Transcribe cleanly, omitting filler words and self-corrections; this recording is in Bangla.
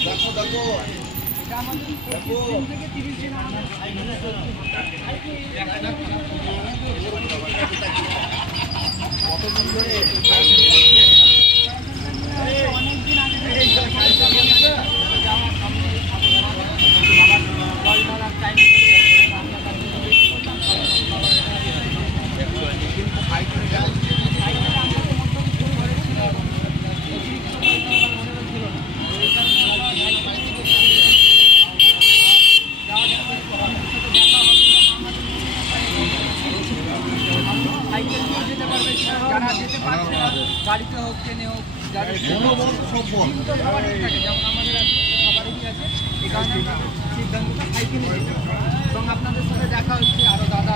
দেখো দেখো এটা আমাদের 25 থেকে 30 দিন আমাদের কতদিন ধরে অনেকদিন আগে যারা যেতে পারছে না গাড়িতে হোক ট্রেনে হোক যাদের যেমন আমাদের সবারই আছে এই কারণে আমরা সিদ্ধান্তটা সাইকেলে নিতে এবং আপনাদের সাথে দেখা হচ্ছে আরও দাদা